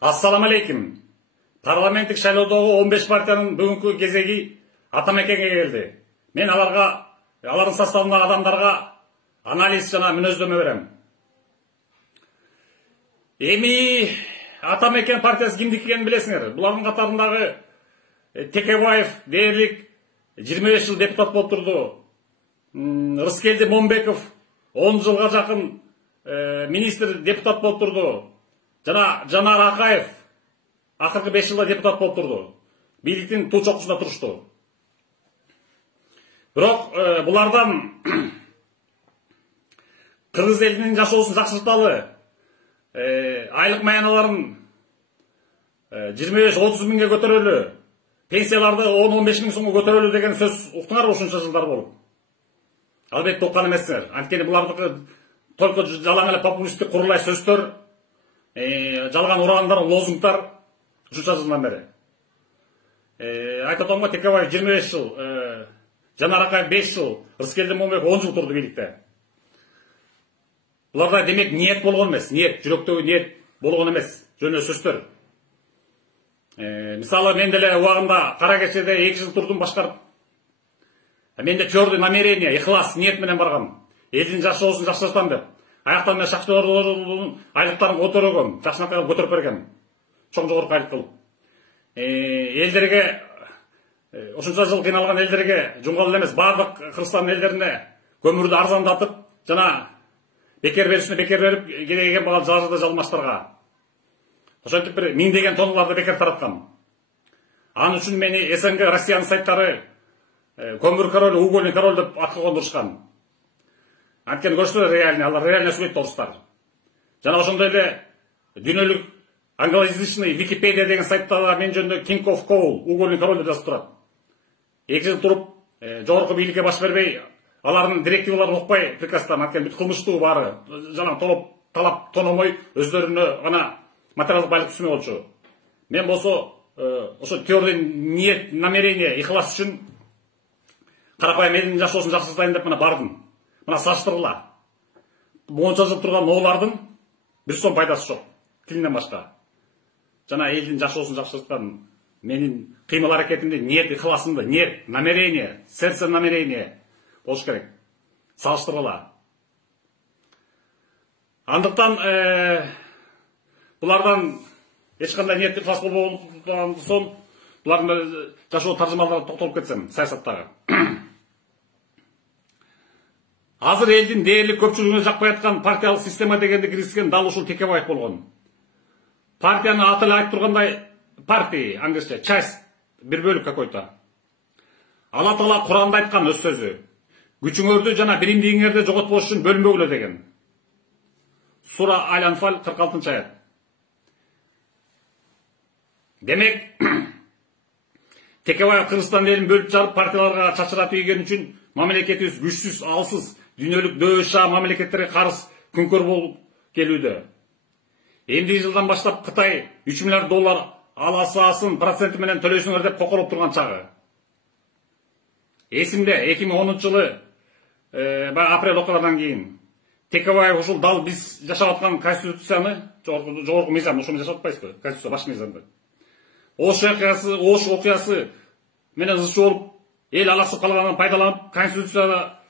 Assalamu алейкум. Парламенттик шайлоодогу 15 партиянын бүгүнкү кезеги Атамекенге келди. Мен алардын составындагы адамдарга анализ жана мүнөздөмө берем. Эми Атамекен партиясы кимдики экенин билесиңер. Булардын катарындагы Текебаев дээрлик 25 жыл депутат болуп турду. Рыскелди Момбеков 10 жылга жакын министр депутат болуп турду. Жана Жанар Акаев акыркы 5 жылда депутат болуп турду. Бийликтин туу чокусунда турушту. Бирок булардан кыргыз элинин жашоосун жакшырталы, айлык маяналарын 25-30 миңге көтөрөлү, пенсияларды 10-15 миң сомго көтөрөлү деген сөз уктуңар ушунча жылдар болуп. Албетте уккан эмессиңер. Анткени булардыкы только жалаң эле популисттик курулай сөздөр, жалган урагандар, лозунгдар ушунча жылдан бери. Айтып атам го, Текебаев 25 жыл, Жанар Акаев 5 жыл, Рыскелди Момбеков 10 жыл турду бийликте. Буларда демек ниет болгон эмес, ниет, жүрөктөгү ниет болгон эмес, жөн сөздөр. Мисалы мен деле убагында Кара Кечеде 2 жыл турдум башкарып. Менде твердый намерение, ихлас, ниет менен баргам. Элдин жашоосун жакшыртам деп. Аяктан мен шахтерлордун айлыктарын көтөргөм, жакшынакай көтөрүп бергем. Чоң жогорку айлык кылып. Элдерге ушунча жыл кыйналган элдерге жумгал эмес, бардык Кыргызстан элдерине көмүрдү арзандатып, жана бекер беришине бекер берип, келген багал жарыды жалмаштарга. Ошентип бир миңдеген тонналарды бекер тараткан. Анын үчүн мени СНГ Россиянын сайттары көмүр король, угольный король деп атка кондурушкан. Анткени көрсөтөр реальный, алар реально сүйлөйт орустар. Жана ошондой эле дүйнөлүк англоязычный Википедия деген сайтта мен жөнүндө King of Coal, угольный король деп жазып турат. 2 жыл туруп, жогорку бийликке баш бербей, алардын директиваларын укпай приказдан, анткени бүт кылмыштуу баары, жана талап тономой өздөрүнө гана материалдык байлык түшүнө болчу. Мен болсо ошо твердый ниет, намерение, ихлас үчүн карапайым элдин жашоосун жакшыртайын деп мына бардым. Мына салыштыргыла. Монча жыл турган оолардын бир сом пайдасы жок, тилинен башка. Жана элдин жашоосун жакшырткан менин кыймыл аракетимде ниет, ихласымды, ниет, намерение, сердце намерение болуш керек. Салыштыргыла. Андыктан булардан эч кандай ниет, ихлас болбогондон соң булардын жашоо таржымаларына токтолуп кетсем, саясаттагы. Азыр элдин дээрлик көпчүлүгүнө жакпай аткан партиялык система дегенди киргизген дал ушул Текебаев болгон. Партиянын аты эле айтып тургандай, партия, англисче, часть, бир бөлүк какой-то. Алла Таала Куранда айткан өз сөзү. Күчүңөрдү жана биримдигиңерди жоготпош үчүн бөлүнбөгүлө деген. Сура Аль-Анфал 46-аят. Демек, Текебаев Кыргызстан элин бөлүп жарып партияларга чачырап ийген үчүн мамлекетибиз күчсүз, алсыз, дүйнөлүк дөша мамлекеттерге карыз күнкөр болуп келүүдө. Эндиги жылдан баштап Кытай 3 миллиард доллар аласасын проценти менен төлөйсүңөр деп кокороп турган чагы. Эсимде 2010 жылы апрель окуялардан кийин Текебаев ушул дал биз жашап аткан конституцияны, жогорку мыйзам, ошону жашап атпайсызбы? Конституция баш мыйзамды. Ош окуясы менен ызчуу болуп, эл алаксып калганын пайдаланып, конституцияны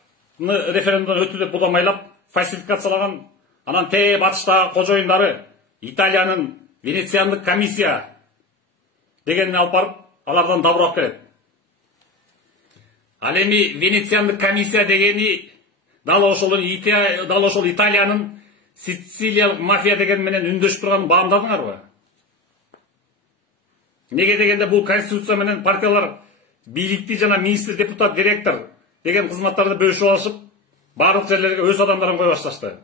референдумдан өттү деп будамайлап, фальсификациялаган, анан тээ батыштагы кожоюндары Италиянын Венециандык комиссия дегенин алып барып, алардан дабырап келет. Ал эми Венециандык комиссия дегени дал ошол Италиянын Сицилиялык мафия деген менен үндөшүп турганын баамдадыңарбы? Неге дегенде бул конституция менен партиялар бийликти жана министр, депутат, директор деген кызматтарды бөлүшүп алышып, барлык жерлерге өз адамдарын кое башташты.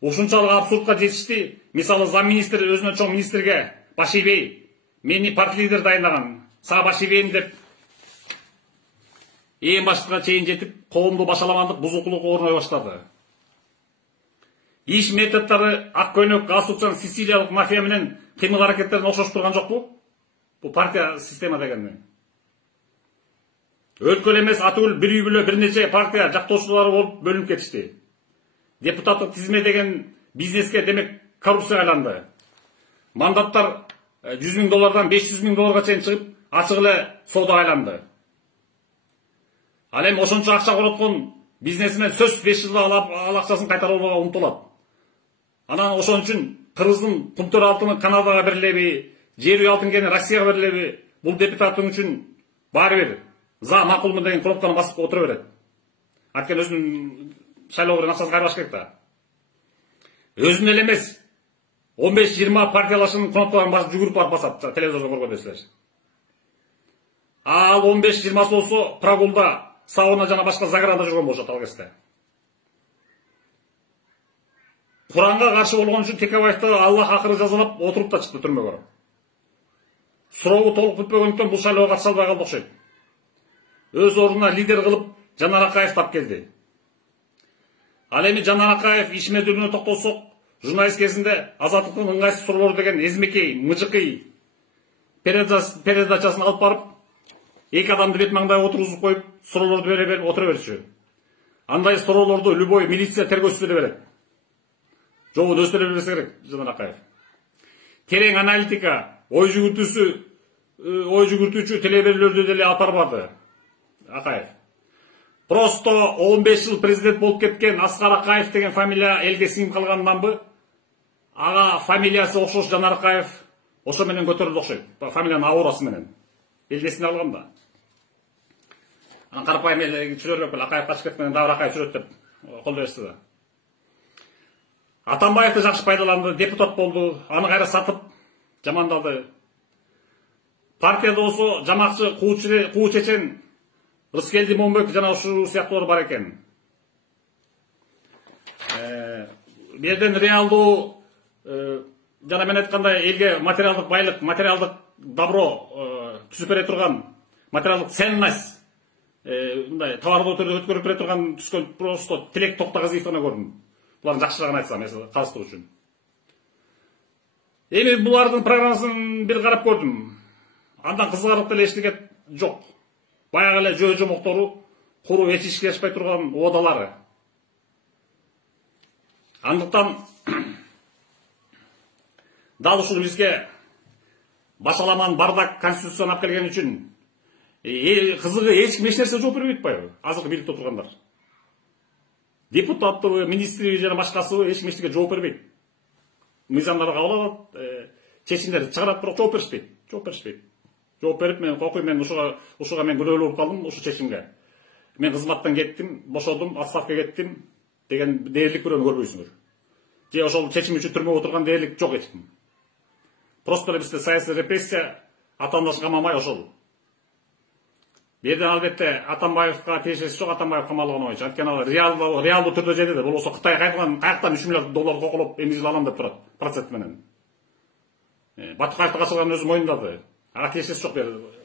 Ушунчалык абсурдка жетишти. Мисалы, замминистр өзүнөн чоң министрге баш ийбей, мени парти лидер дайындаган, сага баш ийбейм деп эң баштыкка чейин жетип, коомду башаламандык, бузукулук орной баштады. Иш методдору ак көйнөк асуучан Сицилиялык мафия менен кыймыл аракеттерин окшош турган жокпу? Бул партия система дегенди. Өткөл эмес, атүгүл бир үй бүлө бир нече партия жактоочулары болуп бөлүнүп кетишти. Депутаттык тизме деген бизнеске демек коррупция айланды. Мандаттар $100.000 $500.000 чейин чыгып, ачык эле соода айланды. Ал эми ошончо акча короткон бизнесмен сөзсүз 5 жылда ал акчасын кайтарууга умтулат. Анан ошон үчүн Кыргыздын кумтөр алтыны Канадага берилеби, жер үй алтын кени Россияга берилеби, бул депутаттың үчүн баары бир за макулмун деген кнопканы басып отура берет. Анткени өзүнүн шайлоо берген акчасын кайрыбаш керек да. Өзүн эле эмес, 15-20 партиялашынын кнопкаларын басып жүгүрүп барып басат, телевизордон көргөндөсүлөр. Ал 15-20 болсо прогулда, сауна жана башка заграда жүргөн болушат ал кезде. Куранга каршы болгон үчүн Текебаевди Аллах акыры жазалап отуруп да чыкты түрмөгө. Суроого толук бүтпөгөндүктөн бул шайлоого катыша албай калды окшойт. Өз ордуна лидер кылып Жанар Акаев тап келди. Ал эми Жанар Акаев ишмердүүлүгүнө токтолсок, журналист кезинде Азаттыктын ыңгайсыз суроолору деген эзмекей, мыжыкый передачасын алып барып, эки адамды бет маңдайга отургузуп коюп, суроолорду бере берип отура берчү. Андай суроолорду любой милиция тергөөчүсү деле берет. Жобу өзү деле берсе керек Жанар Акаев. Терең аналитика, ой жүгүртүүчү телеберүүлөрдү деле алып барды Акаев. Просто 15 жыл президент болуп кеткен Аскар Акаев деген фамилия элге сиңип калганданбы? Ага фамилиясы окшош Жанар Акаев ошо менен көтөрүлдү окшойт. Фамилиянын аурасы менен. Элге эсине алган да. Анан карапайым эл чүрөлөп Акаев качып кеткенден дагы Акаев жүрөт деп кол беришти да. Атамбаевди жакшы пайдаланды, депутат болду, аны кайра сатып жамандады. Партияда болсо жамакчы, куу чечен Рыскелди Момбек жана ушул сыяктуулар бар экен. Берден реалдуу жана мен айткандай элге материалдык байлык, материалдык добро түзүп бере турган, материалдык ценность мындай товардуу түрдө өткөрүп бере турган түскөн просто Тилек Токтогазиев гана көрдүм. Булардын жакшырагын айтсам, калыстык үчүн. Эми булардын программасын бир карап көрдүм. Андан кызыгарып деле эчтеке жок. Баягы эле жөө жомоктору, куру эч ишке ашпай турган оодалары. Андыктан дал ушул бизге башаламан бардак конституцияны алып келген үчүн кызыгы эч ким эч нерсе жооп бербейт атпайбы? Азыркы бийликте отургандар. Депутаттыбы, министриби жана башкасыбы эч ким эчтеке жооп бербейт. Мыйзамдарды кабыл алат, чечимдерди чыгарат, бирок жооп беришпейт. Жооп берип, мен окуй, мен ушуга мен күнөөлүү болуп калдым, ушу чечимге. Мен кызматтан кеттим, бошодум, отставкага кеттим деген дээрлик бирөөнү көрбөйсүңөр. Же ошол чечим үчүн түрмөгө отурган дээрлик жок эч ким. Просто эле бизде саясий репрессия, атаандашын камамай ошол. Берден албетте Атамбаевга тиешеси жок, Атамбаев камалган боюнча. Анткени ал реалдуу түрдө жеди да, болбосо Кытай каяктан $3 миллиард кокулуп эми жыл алам деп турат процент менен. Батыкаевди качырганын өзү моюндады. Ага тиешеси жок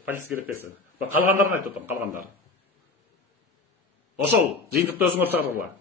политический репрессия. Калгандарын айтып атам, калгандар. Ошол жыйынтыкты өзүңөр чыгаргыла.